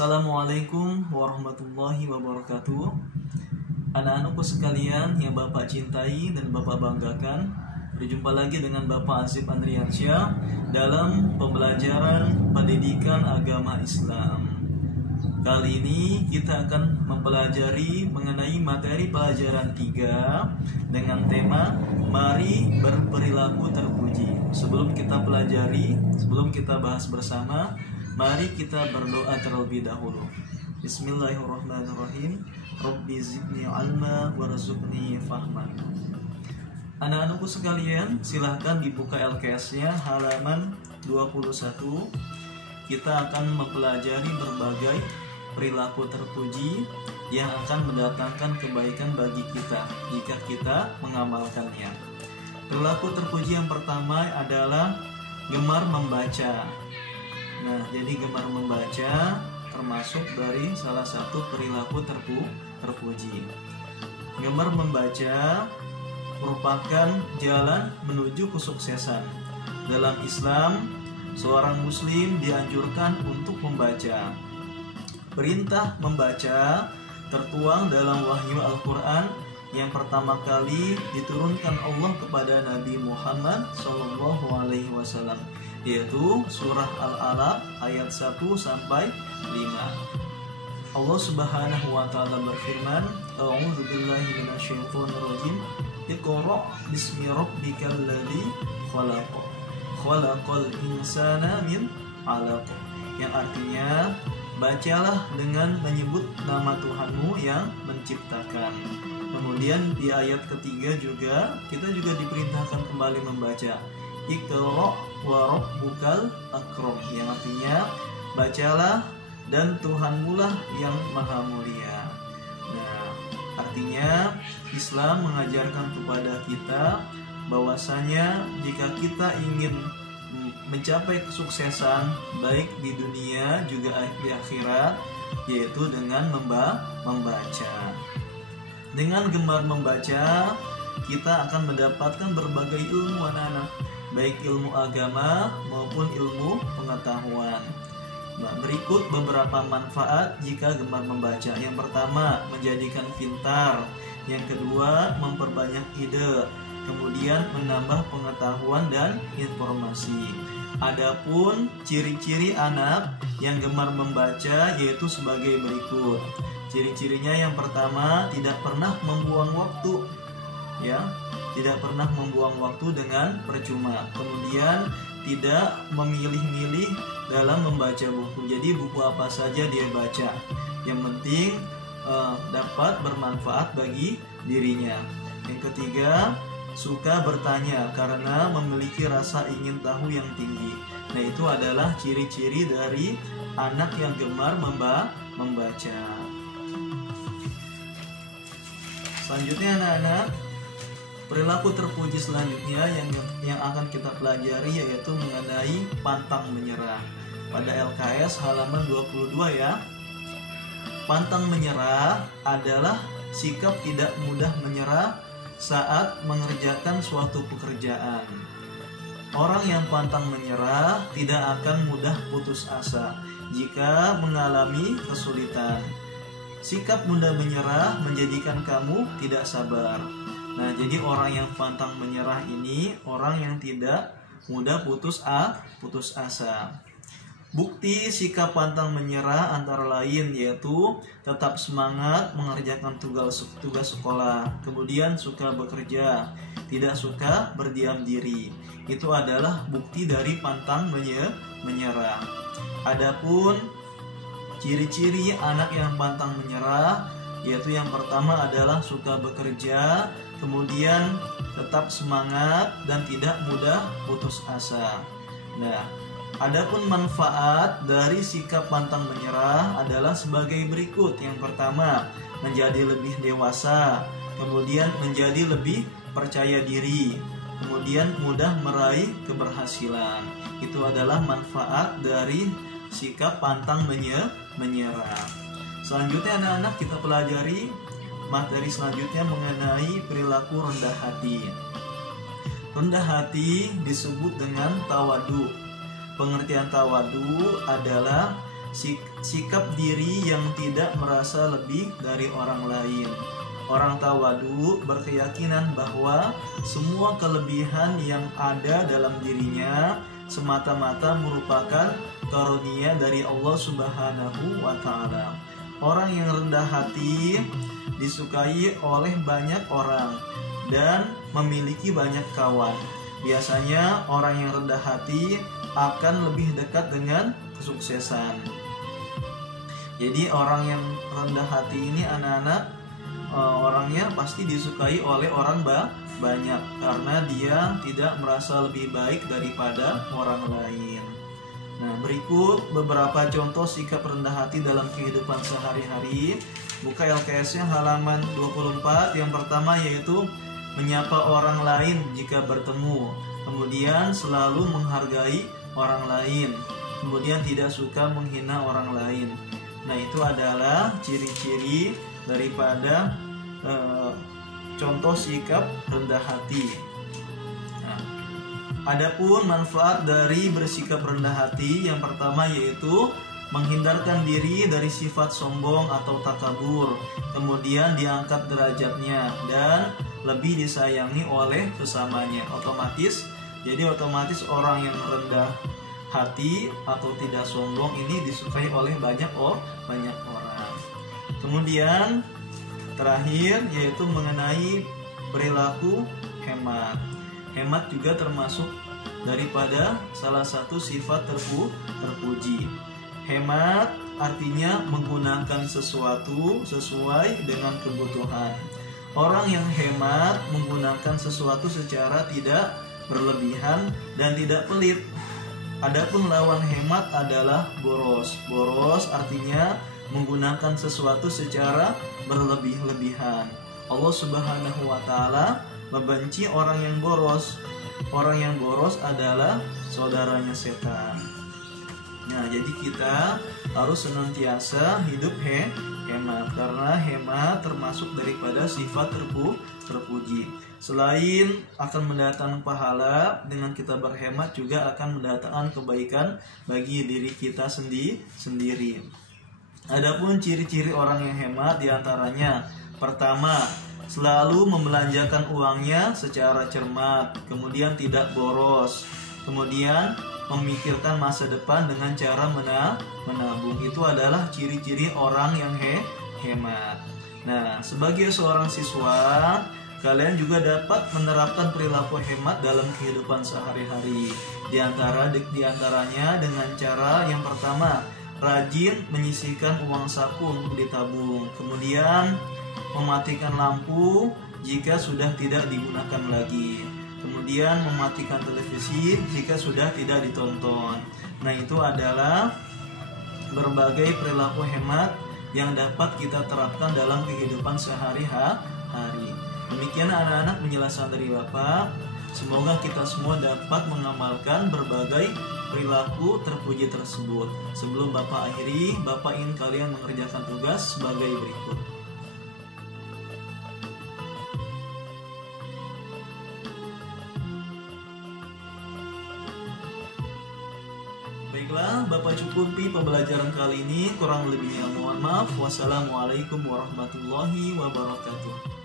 Assalamualaikum warahmatullahi wabarakatuh. Anak-anakku sekalian yang Bapak cintai dan Bapak banggakan, berjumpa lagi dengan Bapak Azib Andriansyah dalam pembelajaran pendidikan agama Islam. Kali ini kita akan mempelajari mengenai materi pelajaran 3 dengan tema Mari Berperilaku Terpuji. Sebelum kita bahas bersama, mari kita berdoa terlebih dahulu. Bismillahirrahmanirrahim. Rabbi zidni ilma warzuqni fahman. Anak-anakku sekalian, silahkan dibuka LKS-nya halaman 21. Kita akan mempelajari berbagai perilaku terpuji yang akan mendatangkan kebaikan bagi kita jika kita mengamalkannya. Perilaku terpuji yang pertama adalah gemar membaca. Nah, jadi gemar membaca termasuk dari salah satu perilaku terpuji. Gemar membaca merupakan jalan menuju kesuksesan. Dalam Islam, seorang muslim dianjurkan untuk membaca. Perintah membaca tertuang dalam wahyu Al-Quran yang pertama kali diturunkan Allah kepada Nabi Muhammad SAW, yaitu surah Al-Alaq ayat 1 sampai 5. Allah Subhanahu wa taala berfirman, A'udzubillahi minasyaitonirrajim. Iqra' bismi rabbikal ladzi khalaq. Khalaqal insana min 'alaq. Yang artinya, bacalah dengan menyebut nama Tuhanmu yang menciptakan. Kemudian di ayat ketiga kita juga diperintahkan kembali membaca Iqra' wa rabbukal akram, yang artinya bacalah dan Tuhanmu lah yang maha mulia. Nah, artinya Islam mengajarkan kepada kita bahwasanya jika kita ingin mencapai kesuksesan baik di dunia juga di akhirat, yaitu dengan membaca. Dengan gemar membaca, kita akan mendapatkan berbagai ilmu anak-anak, baik ilmu agama maupun ilmu pengetahuan. Nah, berikut beberapa manfaat jika gemar membaca. Yang pertama, menjadikan pintar. Yang kedua, memperbanyak ide. Kemudian menambah pengetahuan dan informasi. Adapun ciri-ciri anak yang gemar membaca yaitu sebagai berikut. Ciri-cirinya yang pertama, tidak pernah membuang waktu, ya, tidak pernah membuang waktu dengan percuma. Kemudian tidak memilih-milih dalam membaca buku. Jadi buku apa saja dia baca, yang penting dapat bermanfaat bagi dirinya. Yang ketiga, suka bertanya karena memiliki rasa ingin tahu yang tinggi. Nah, itu adalah ciri-ciri dari anak yang gemar membaca. Selanjutnya anak-anak, perilaku terpuji selanjutnya yang akan kita pelajari yaitu mengenai pantang menyerah. Pada LKS halaman 22 ya. Pantang menyerah adalah sikap tidak mudah menyerah saat mengerjakan suatu pekerjaan. Orang yang pantang menyerah tidak akan mudah putus asa jika mengalami kesulitan. Sikap mudah menyerah menjadikan kamu tidak sabar. Nah, jadi orang yang pantang menyerah ini orang yang tidak mudah putus asa. Bukti sikap pantang menyerah antara lain yaitu tetap semangat mengerjakan tugas sekolah, kemudian suka bekerja, tidak suka berdiam diri. Itu adalah bukti dari pantang menyerah. Adapun ciri-ciri anak yang pantang menyerah yaitu yang pertama adalah suka bekerja, kemudian tetap semangat dan tidak mudah putus asa. Nah, adapun manfaat dari sikap pantang menyerah adalah sebagai berikut. Yang pertama, menjadi lebih dewasa, kemudian menjadi lebih percaya diri, kemudian mudah meraih keberhasilan. Itu adalah manfaat dari sikap pantang menyerah. Selanjutnya anak-anak, kita pelajari materi selanjutnya mengenai perilaku rendah hati. Rendah hati disebut dengan tawadu. Pengertian tawadu adalah sikap diri yang tidak merasa lebih dari orang lain. Orang tawadu berkeyakinan bahwa semua kelebihan yang ada dalam dirinya semata-mata merupakan karunia dari Allah Subhanahu wa Ta'ala. Orang yang rendah hati disukai oleh banyak orang dan memiliki banyak kawan. Biasanya orang yang rendah hati akan lebih dekat dengan kesuksesan. Jadi orang yang rendah hati ini anak-anak, orangnya pasti disukai oleh orang banyak karena dia tidak merasa lebih baik daripada orang lain. Nah, berikut beberapa contoh sikap rendah hati dalam kehidupan sehari-hari. Buka LKS-nya halaman 24. Yang pertama yaitu menyapa orang lain jika bertemu. Kemudian selalu menghargai orang lain. Kemudian tidak suka menghina orang lain. Nah, itu adalah ciri-ciri daripada contoh sikap rendah hati. Nah, adapun manfaat dari bersikap rendah hati, yang pertama yaitu menghindarkan diri dari sifat sombong atau takabur, kemudian diangkat derajatnya dan lebih disayangi oleh sesamanya. Otomatis orang yang rendah hati atau tidak sombong ini disukai oleh banyak orang. Kemudian terakhir yaitu mengenai perilaku hemat. Hemat juga termasuk daripada salah satu sifat terpuji. Hemat artinya menggunakan sesuatu sesuai dengan kebutuhan. Orang yang hemat menggunakan sesuatu secara tidak berlebihan dan tidak pelit. Adapun lawan hemat adalah boros. Boros artinya menggunakan sesuatu secara berlebih-lebihan. Allah Subhanahu wa Ta'ala membenci orang yang boros. Orang yang boros adalah saudaranya setan. Nah, jadi kita harus senantiasa hidup hemat, karena hemat termasuk daripada sifat terpuji. Selain akan mendatangkan pahala, dengan kita berhemat juga akan mendatangkan kebaikan bagi diri kita sendiri. Adapun ciri-ciri orang yang hemat diantaranya, pertama, selalu membelanjakan uangnya secara cermat, kemudian tidak boros, kemudian memikirkan masa depan dengan cara menabung. Itu adalah ciri-ciri orang yang hemat. Nah, sebagai seorang siswa, kalian juga dapat menerapkan perilaku hemat dalam kehidupan sehari-hari. Diantaranya dengan cara yang pertama, rajin menyisihkan uang saku untuk ditabung. Kemudian mematikan lampu jika sudah tidak digunakan lagi. Kemudian mematikan televisi jika sudah tidak ditonton. Nah, itu adalah berbagai perilaku hemat yang dapat kita terapkan dalam kehidupan sehari-hari. Demikian anak-anak penjelasan dari Bapak. Semoga kita semua dapat mengamalkan berbagai perilaku terpuji tersebut. Sebelum Bapak akhiri, Bapak ingin kalian mengerjakan tugas sebagai berikut. Baiklah, Bapak cukupi pembelajaran kali ini. Kurang lebihnya mohon maaf. Wassalamualaikum warahmatullahi wabarakatuh.